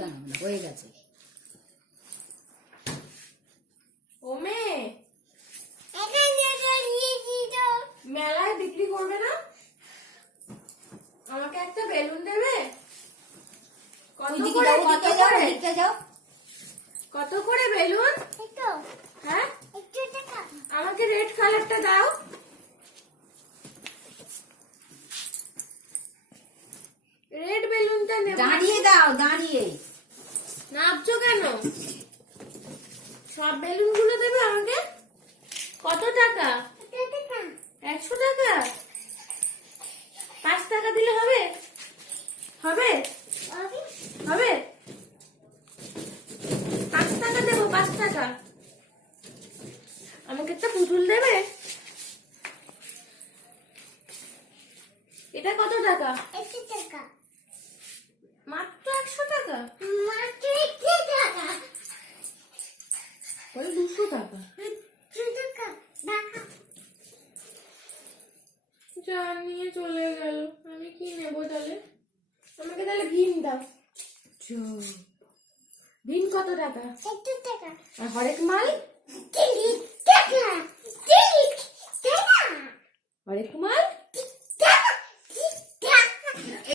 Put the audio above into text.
দাঁড়াও হয়ে গেছে। ওমে মেলায় বিক্রি করবে না? আমাকে একটা বেলুন দেবে? কত করে কত করে বেলুন? হ্যাঁ আমাকে রেড কালারটা দাও। রেড বেলুনটা নেব। দাঁড়িয়ে দাও, দাঁড়িয়ে নাপছো কেন? সব বেলুন গুলো দেবে আমাকে? কত টাকা? 100 টাকা? 5 টাকা দিলে হবে? হবে হবে 5 টাকা দেবো, 5 টাকা। আমাকে একটা পুতুল দেবে? এটা কত টাকা? মাত্র 100 টাকা? বলে 200 টাকা। যা নিয়ে চলে গেল। আমি কি নেবো তাহলে? আমাকে তাহলে ভিম দাও। ভিম কত টাকা? আর হরেক মাল?